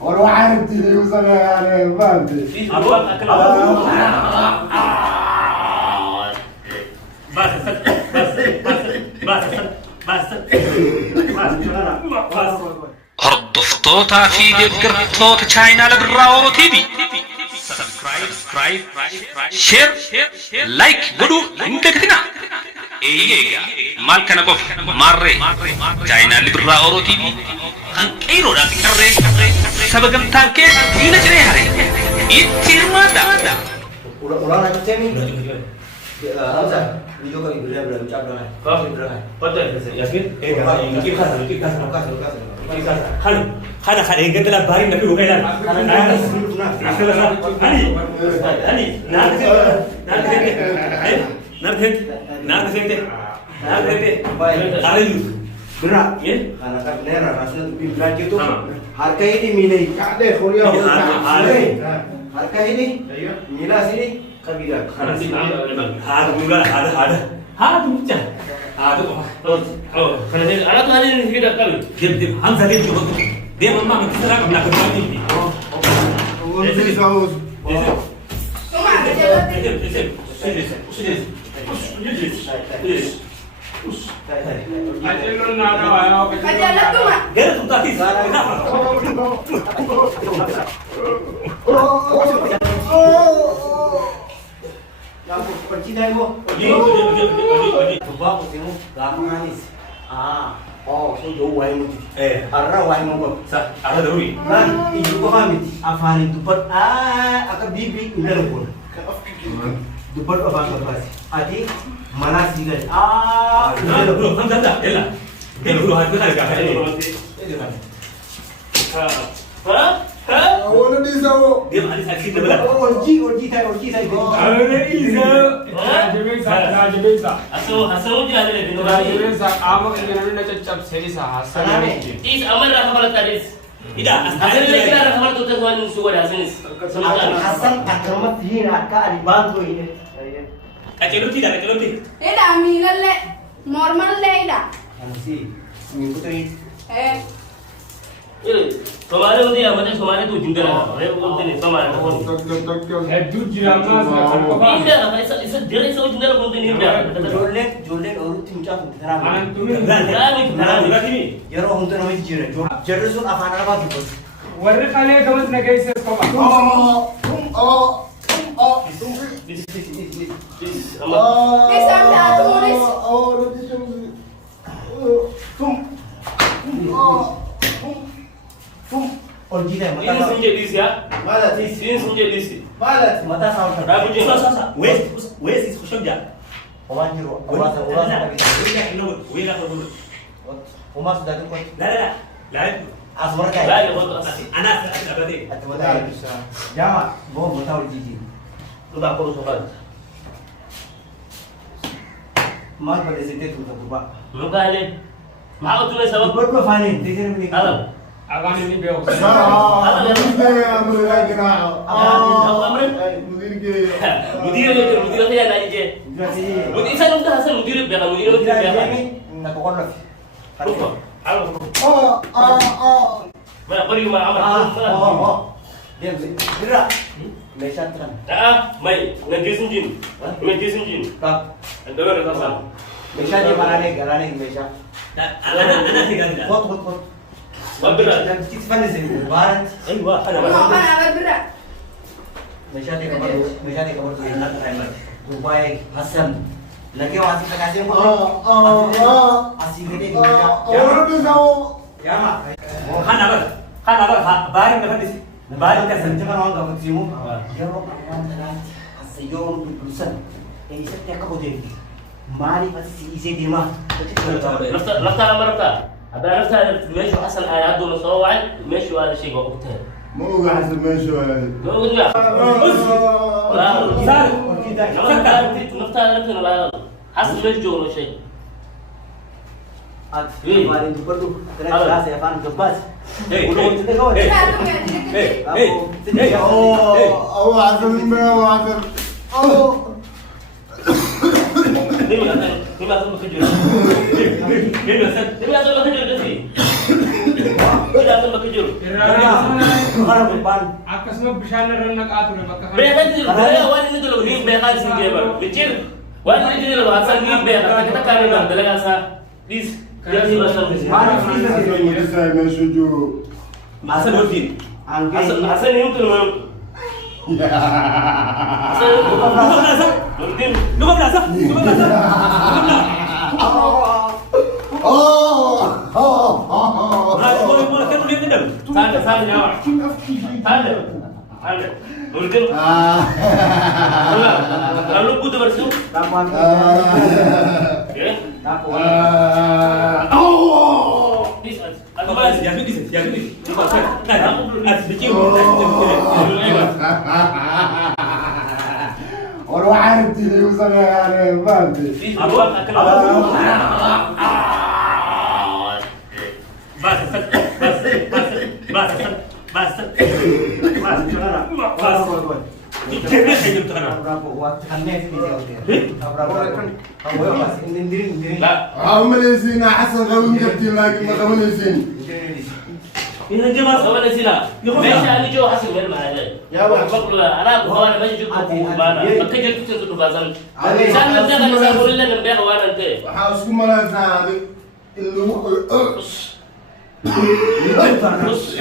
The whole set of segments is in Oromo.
ولو عارف يوصل يعني ما ادري هردفتوتا في دقرتوتا تشاينا لبراو تي في سبسكرايب شير لايك بدو انتكتنا ايغا مالكنا كوف ماري تشاينا لبراو تي في كيرو دا كري سبغم تانكي دينا جري هاري يتيرما دا ulang lagi sini Hamzah video kami belum cap dah betul Yasmin mungkin khas yang kita labarin tapi bukan lah berat karena kan benar rasanya lebih berat gitu harga ini milih kade kuliah harga ini milah sini kabila ada macam karena ini alat tadi ini kita kali dia Hamzah dia memang kita serang belakang ini Percintaan gua. Coba aku tengok gampang manis. Oh, so jauh wae mu. Arra wae mu gua. Sa, ada doi. Kan, ibu gua pamit. Afani dupat aka bibi udah pun. Dupat apa pas. Adi mana sih kan? Bro, kan dah. Ella. Bro, harus ada kan. awalnya di sana Dia ada saksi sebelah. Orji tay. Ada Isa. Najibisa. Hasil dia ada di luar. Najibisa. Amak ini nak cecap seri sah. Is amar rahmat tadis. Tidak, hasil lagi lah rahmat tu tuan suka dah sini. Hasan akramat hina ka di bantu ini. Kacau tidak. Eda milal le normal le eda. Ansi, minggu tu ini. Somali होती है मतलब सोमाली तो जिंदा रहा है वो बोलते नहीं सोमाली तो नहीं Edu jirama जिंदा रहा है इसे जल्दी से जिंदा रहा बोलते नहीं जिंदा Jolet orang tinggal di dalam. नहीं Ya roh untuk nama jira. Jira sun afan apa gitu. Warna kalian kamu nak guys koma. Bisa dah tulis. Orji dah ini mata. sunjay dis ya Malah tis. ini sunjay dis Malah mata sama. rabu je West is Khusyamja. Oman jiro. Oman lagi. Oman sudah tu kau. Lain. Asmar kaya. lah ya betul Anak berarti. Atau dah bisa. Jama, bawa mata orji ji. tu tak perlu soal Mak pada sini tu tak buat. muka ini mau tu lah sebab Berapa fani? Di sini beli. alam Akan ini beo. mudir dia nak je mudir saya nak hasil mudir biar Nak kau nak. halo mana pergi rumah amat Dia gerak. Mesan kan. mai ngajisin jin Tak. anda ada tak Mesan dia mana ni? Galane mesan. Anak tinggal tidak. Kot. Berat. Dan kita mana sini? Barat. Wah, ada Mau kan awal berat. Mesan dia kamar tu enak kan. Dubai Hasan. Lagi orang asyik kasih apa? Asyik gede di awalnya di sana Ya mak. Kan apa? Baring kan di sini. Baring kan Jangan jangan orang kamu cium. Ya orang terang. Asyik orang tu tulisan. Ini setiap kau jadi. Mari pasti isi dia mah. لفتا لما رفتا أبى رفتا ماشي أصلا عدو مصروع ماشي هذا شيء وقتها مو قاعد ماشي ولا ما قلت لا Sar. نفتا لا حصل ماشي ولا شيء Kemarin itu perlu terus saya fan gebas. Hey, Udah hey, kita kawan. hey. Hey. Hey, hey. Oh, asal asal. Oh. Ini masuk kejur. Ini masuk kejur tadi. Ini masuk kejur. Kalau depan. Aku semua bisa nerenak atur maka. Mereka itu, wan ini dulu ni mereka di sini baru. Licin. Wan ini dulu asal ni mereka kita karena dalam asal dis. Jadi asal di sini. Saya mensuju. Asal berfin. Asal ni untuk asal berfin. Lupa berasa. Boleh kan boleh kan? Sana nyawa. Ada. Berfin. Lalu butuh bersih. Kapan? Okay. Dis. Aku Mas, masih. jangan gitu, jangan gitu. Nah, sedikit. Orang عارف اللي يوصل يعني ما ادري. Abang akan Berapa waktu aneh sih dia udah. Berapa? Kamu ya masih indirin. هم اللي يسين حسن قوي جبتي لكن ما قبل يسين. ini aja mas. Kawan di sini. Mesha ini jauh hasil dari mana aja. Ya, Bang. Bakula, anak kawan masih juga kubana. Bekerja tu tentu bahasan. Ada. Jangan jangan saya boleh nambah kawan nanti. وحاوس كل مرة ثاني اللي هو Terus.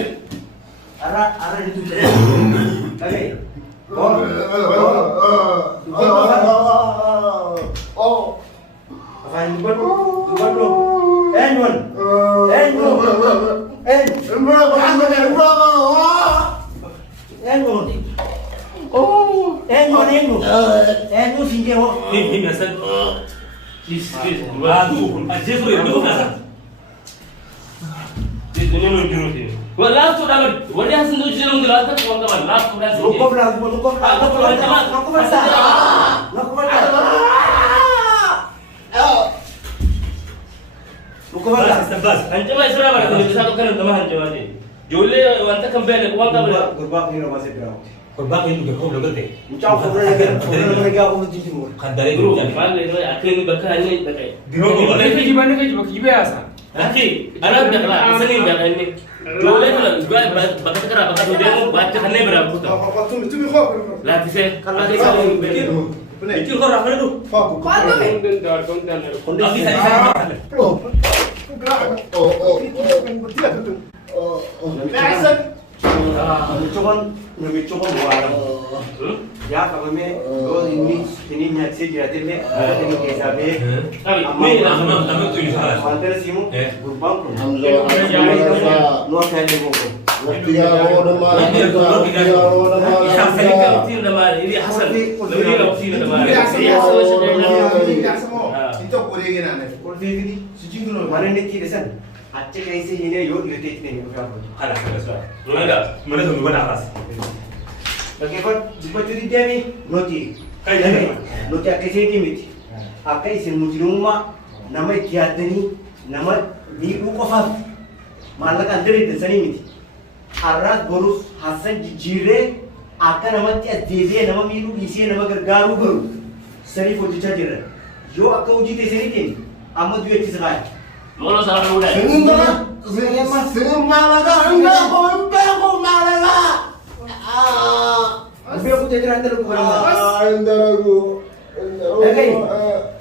Arah itu. Oke. Apa ini buat lo? Enwan. Enwan singgih. Ini biasa. Aduh, aja tuh ya, itu biasa. Ini menjurus ini. Wala tu dapat. Wala hasil tu jalan gelap tak kawan kawan. Lap tu dah. Lukup lah. Sebelas. Hancur lah sudah mana? Bisa tu kan nama hancur aja. Jole wanita kembali kawan kawan. Gurbak ni masih berapa? Korban ini juga kau belum kerja. Ucap mereka aku mesti timur. Kan dari Guru, itu. mana ini akhir ini bakal ini pakai. Ini gimana kayak biasa? Aki, anak dah lah. Seni dah ini. Jole tu lah. Gua bakal kerja bakal tu dia mau baca kan berapa tu. Latih saya. Kalau dia kau Pikir kau orang mana tu? Lagi saya sana. Mencoba buat. Ya kalau ini nyak sih jadi ni ini kisah be. Ini lah Nama tu Yusuf. Mantel simu gurbang. Luar kaya ni buku. Ini nama ini Hasan. Lebih lah opsi nama. Ini Hasan Mana ni kira sen? Aceh kaisi ini yo irritate ni berapa? Kalah, kalah. Mana tu mana alas? Bagaimana? Jika jadi dia ni noti. Kayak Noti akai sini miti. Akai sini mesti rumah nama kiat ni nama di ukofat. Malah kan dari sini miti. Arad borus Hasan jire akan nama kiat dia nama miru isi nama gargaru garu. Seri foto jadi. Yo akan uji sini ni. Amat dua ciri sekali. Mula salah muda. Tapi aku jadi rantai lu kurang.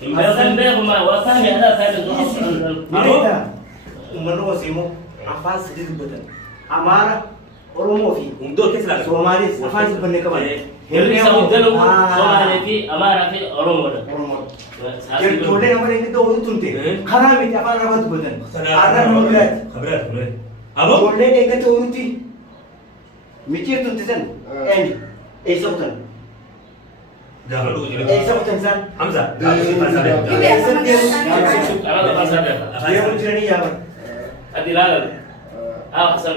Timbalan dia rumah wasan dia ada saya tu. Mereka menurut simu apa sedih betul. Amara Oromo fi. Untuk kisah. Somali apa sih benda kawan? Helmi sama dalam Somali fi Amara fi Oromo dah. Oromo. Jadi थोड़े हमारे इनके दो उन तुमते खाना में क्या पाना बात बदन आधा नोबलेट खबर है अब थोड़े इनके तो उनती मिचिर तुमते सन एंड ऐसा बतन jangan lu jadi ऐसा बतन सन Hamza ऐसा dia Ada pasal dia. dia menjadi ya ber Adilah. Ah Hasan.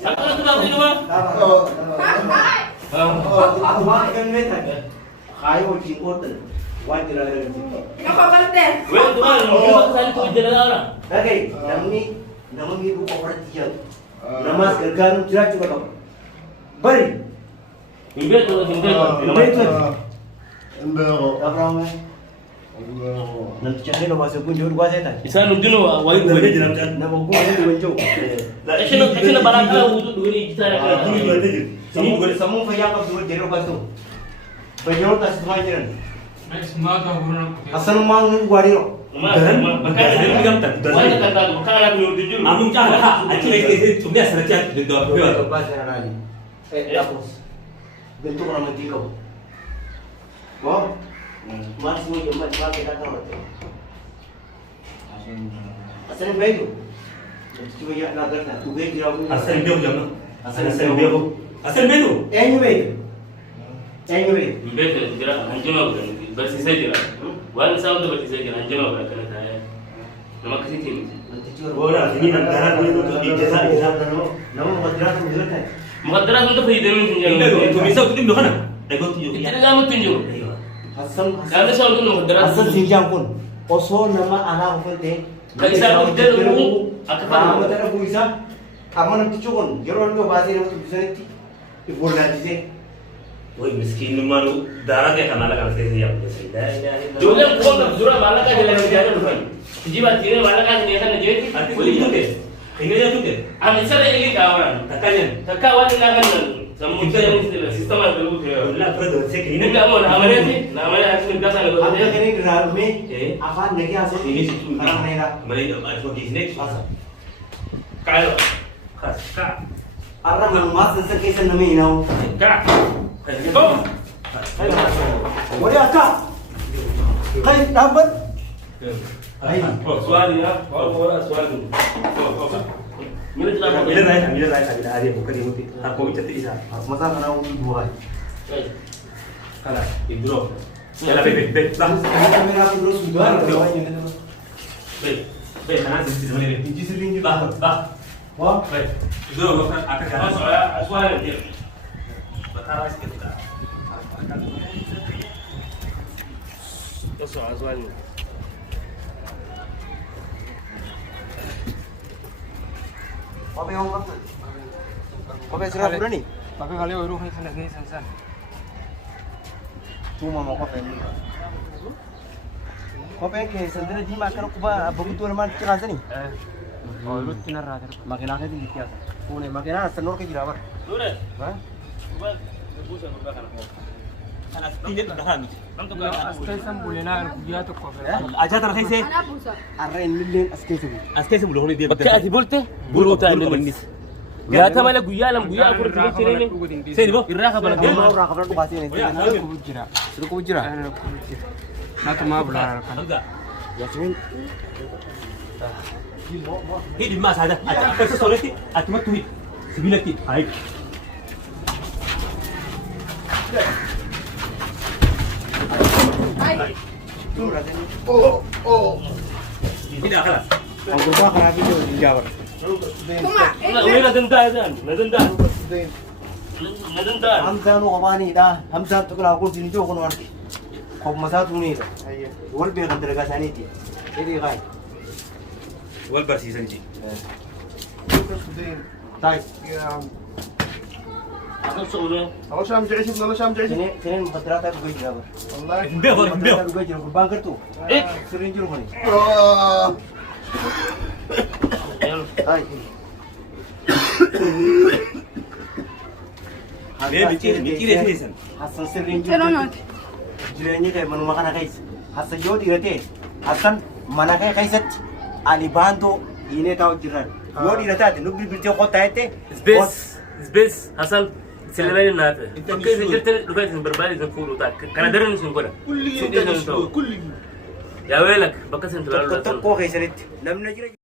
Satu tu dah dua. Waan kan beektaa kaayi wajjin ooltan waan jira agarsiisa. Nako balteen. Wait, tuan, kita tadi tu jalan orang. Dhagaye nama miidhuu qofarratti yaadu namaas gargaaruun jiraachuu qaba. Bari Hingga tu, hingga tu. Abrahaam namticha illee baasee kun jiru baasee ta'a. Isaan hundinuu waliin godhee jira. Nama kun waliin wajjin Isheen balaa wudu durii kita sammuu fayyaa qabdu wajjin yeroo baastu fayyoo taasisumaa jiran. Semua kau guna. Asalummaan waariiroo. Amun cakap ha, acik lagi cuma asal di dua. Bentuk orang mati kau. Kau masih mau jumpa siapa kita tahu tu. Asal baik tu. Cuba ya nak kerja. Tu baik dia aku. Asal dia jam. Asal dia. Asal dia tu. Yang baik. Yang baik. Hingga tu, jira anjama bukan. Bersisa jira. Wan sahaja tu bersisa jira anjama bukan kena tanya. Nama kasih tim. Orang ini nak darah dulu tu ijazah. Nama mukaddara tu betul tak? Mukaddara tu pergi dulu tunjuk. Tu misal tu tim mana? Nego tunjuk. Kita lama tunjuk. Hasan Kalau soal tu mukaddara. Hasan sinjang pun. Oso nama anak pun deh. Kaisa tu dia dulu. Kamu tak ada bisa. Kamu nanti cukun. Jangan tu bahasa ini tu bisa nanti. Ibu nanti sih. Woi miskin malu darah dia kan anak saya siap. Jualan kau nak jual malah kan jalan jalan bukan. Jiwa tiada malah kan dia kan jadi. Boleh juga deh. Tinggal juga. Amisal ini kawan. Takkan. Kawan ini kan semua sistem ada dulu. Allah perlu cek Ini ini. tak mau namanya sih. Namanya harus biasa kalau Ada dia. kini gerak me. Afan lagi asal Ini situ. Orang mereka. Mereka ada bagi sini. Kalau Kak. Orang menguas sesuatu nama ini. kak. Oh. Boleh akak. Hai dapat. Soal ya. Soal dulu. Mila tidak Bila naik kita ada bukan di muti. Aku bicara tidak. Masa kena uji dua. Kalah, ibro. Jalan bebek, lah. Kamera aku terus sudah. Bebek, mana sih di mana ni? Uji sering Bah, juga. bah. Wah. Baik. Itu lo kan akan jalan. soal dia. Betara sikit. Soal. Apa yang kamu? Apa yang sudah berani? Pakai kali orang ni sana ni sana. Cuma mau kopi. Kopi ke sendiri di makan aku bah begitu nama kita sini. Oh, lu tinar rata. Makin aja di kia. Pune makin aja senor ke jirabar. Sudah. Hah? Buat busa berbakar. Anak tidak tahan. Nanti Asal sam boleh nak dia tu kau. Aja terkait sih. Anak pusat. Arren millen askesi. Askes sebelum ni dia. Bakka ati bolte? Buruta ni. Gata mala guya lam guya aku pergi sini ni. Saya di bawah. Irra ka bala Dia dia. mau rakam tu pasti ni. Kujira. Suruh kau jira. Nak tu mah belar kan. Enggak. Ya cuman. Ini di mas ada. Aja apa soalnya sih? Cuma tuh. Sebilah ti. Baik. Hai. Tidak kalah. Aku bah kerana itu di Jawa. Kuma. Ini nak denda kan? Nak denda. Nak denda. Hamzah nu kawani dah. Hamzah tu kalau aku sini tu aku nuar. Kau masa tu ni. Wal be kan terga sani ti. Jadi kai. Wal bersih saja. Tai. Aku suruh. Kalau Syam jadi sih, kalau Syam jadi sih. Sini mukaddara tak gue jira. Wallahi. Dia boleh dia. Tak gue jira bangker tu. Sering jira ni. Tai. Dia mikir sih. Hasan sering Pero jira. no. Jiranya kayak menu makan kais. Hasan jauh dirate. Hasan mana kayak kaisat. Ali bantu ini tahu jiran. Jauh dirate. Nubri berjauh kota itu. Space Hasan selain nata. Oke, sejarah tu kan berbalik dengan furu tak. Karena dari nusun kau dah. Kulli. Ya welak, bakas yang terlalu. Tetap kau kaisat. Namanya jiran.